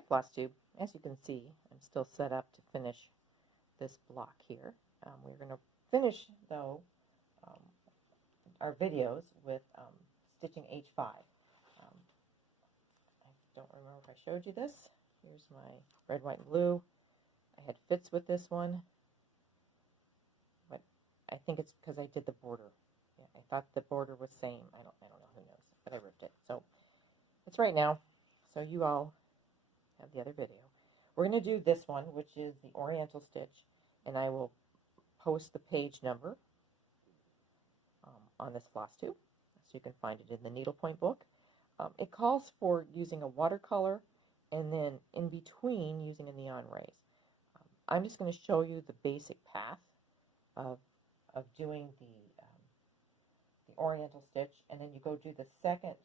Hi Flosstube. As you can see, I'm still set up to finish this block here. We're going to finish, though, um, our videos with stitching H5. I don't remember if I showed you this. Here's my red, white, and blue. I had fits with this one, but I think it's because I did the border. Yeah, I thought the border was same. I don't know, who knows, but I ripped it. So it's right now. So you all have the other video. We're going to do this one, which is the Oriental stitch, and I will post the page number on this Flosstube, so you can find it in the needlepoint book. It calls for using a watercolor and then in between using a neon raise. I'm just going to show you the basic path of doing the Oriental stitch, and then you go do the second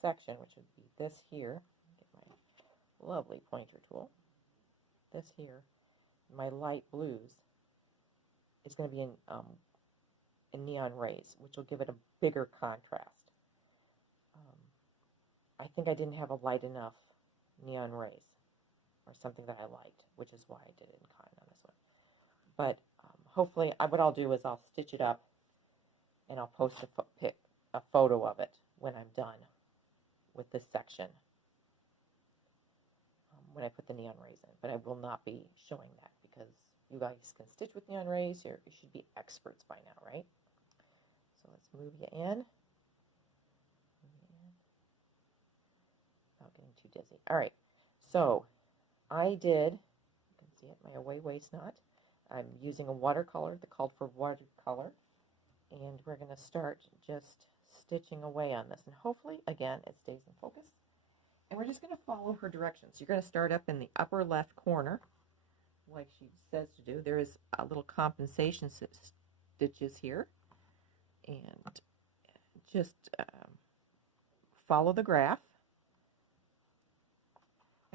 section, which would be this here. Get my lovely pointer tool. This here, my light blues, is going to be in neon rays, which will give it a bigger contrast. I think I didn't have a light enough neon rays, or something that I liked, which is why I did it in kind on this one. But hopefully, what I'll do is I'll stitch it up, and I'll post a photo of it when I'm done with this section, when I put the neon rays in. But I will not be showing that, because you guys can stitch with neon rays. You should be experts by now, right? So let's move you in. Without getting too dizzy. All right, so I did, you can see it, my away waist knot. I'm using a watercolor, the called for watercolor, and we're going to start just stitching away on this, and hopefully, again, it stays in focus. And we're just going to follow her directions. You're going to start up in the upper left corner, like she says to do. There is a little compensation stitches here, and just follow the graph.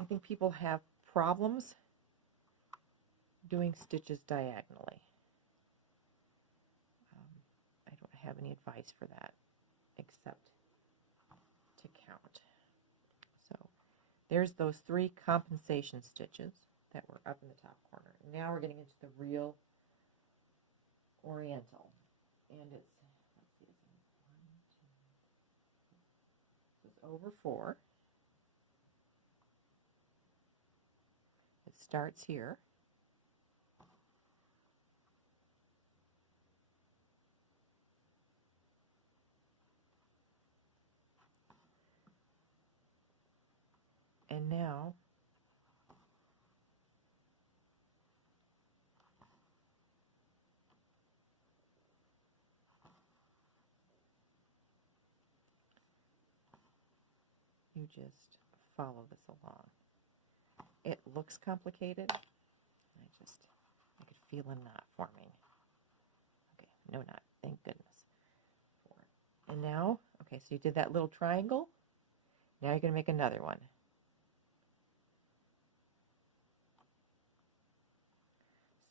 I think people have problems doing stitches diagonally. I don't have any advice for that, except to count. So there's those 3 compensation stitches that were up in the top corner. Now we're getting into the real Oriental, and it's, let's see, it's over 4. It starts here. And now you just follow this along. It looks complicated. I could feel a knot forming. Okay, no knot, thank goodness. 4. And now, okay, so you did that little triangle. Now you're going to make another one.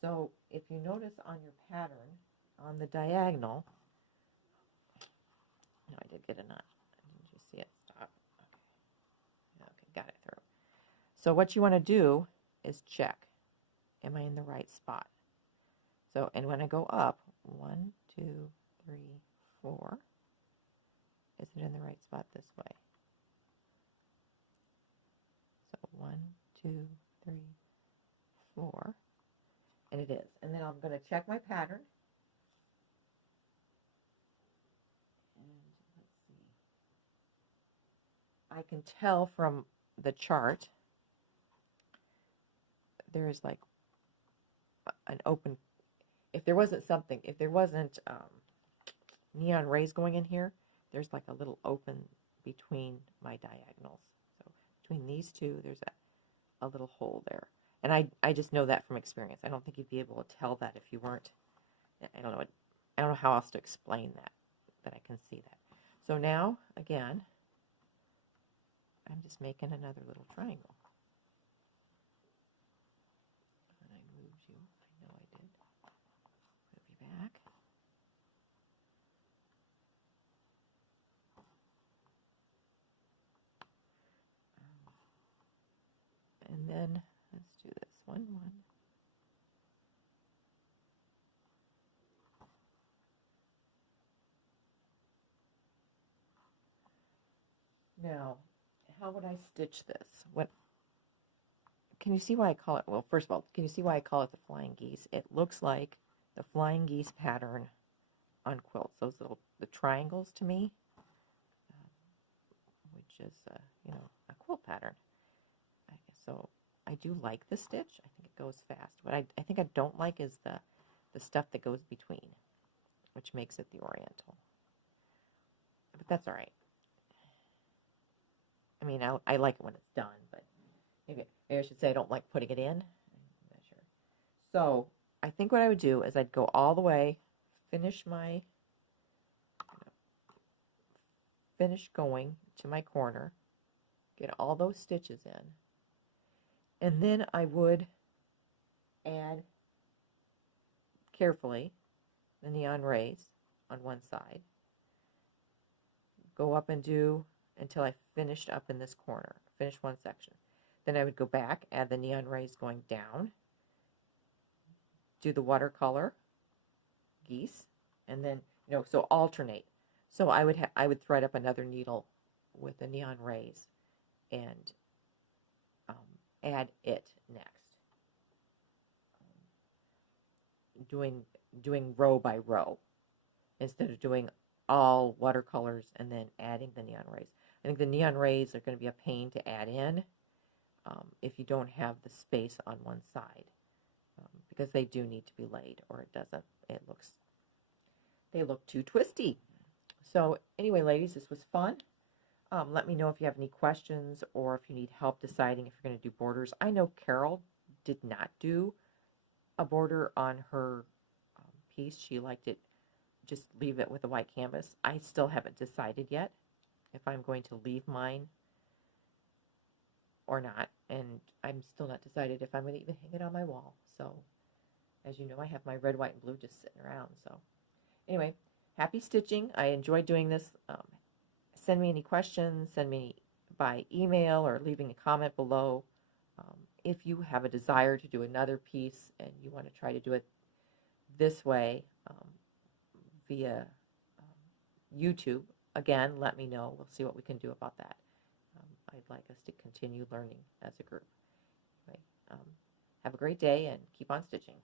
So if you notice on your pattern, on the diagonal, no, I did get a knot. Did you see it? Stop. Okay. Okay, got it through. So what you want to do is check. Am I in the right spot? So, and when I go up, 1, 2, 3, 4, is it in the right spot this way? So 1, 2, 3, 4, and it is. And then I'm going to check my pattern. And let's see. I can tell from the chart there is like an open, if there wasn't neon rays going in here, there's like a little open between my diagonals. So between these two, there's a little hole there. And I just know that from experience. I don't think you'd be able to tell that if you weren't, I don't know how else to explain that I can see that. So now, again, I'm just making another little triangle. And I moved you. I know I did. Move you back. And then let's do this one. Now, how would I stitch this? Can you see why I call it, well, first of all, can you see why I call it the flying geese? It looks like the flying geese pattern on quilts. Those little, the triangles to me, which is, a quilt pattern. So I do like the stitch. I think it goes fast. What I think I don't like is the stuff that goes between, which makes it the oriental. But that's all right. I mean, I like it when it's done, but maybe I should say I don't like putting it in. I'm not sure. So I think what I would do is I'd go all the way, finish going to my corner, get all those stitches in, and then I would add carefully the neon rays on one side, go up and do until I finished up in this corner, finish one section. Then I would go back, add the neon rays going down, do the watercolor geese, and then, so alternate. So I would thread up another needle with the neon rays and add it next. Doing row by row instead of doing all watercolors and then adding the neon rays. I think the neon rays are going to be a pain to add in if you don't have the space on one side, because they do need to be laid, or they look too twisty. So anyway, ladies, this was fun. Let me know if you have any questions or if you need help deciding if you're going to do borders. I know Carol did not do a border on her piece. She liked it, just leave it with a white canvas. I still haven't decided yet if I'm going to leave mine or not, and I'm still not decided if I'm going to even hang it on my wall. So, as you know, I have my red, white, and blue just sitting around. So, anyway, happy stitching. I enjoyed doing this. Send me any questions. Send me by email or leaving a comment below. If you have a desire to do another piece and you want to try to do it this way via YouTube, again, let me know. We'll see what we can do about that. I'd like us to continue learning as a group. Anyway, have a great day and keep on stitching.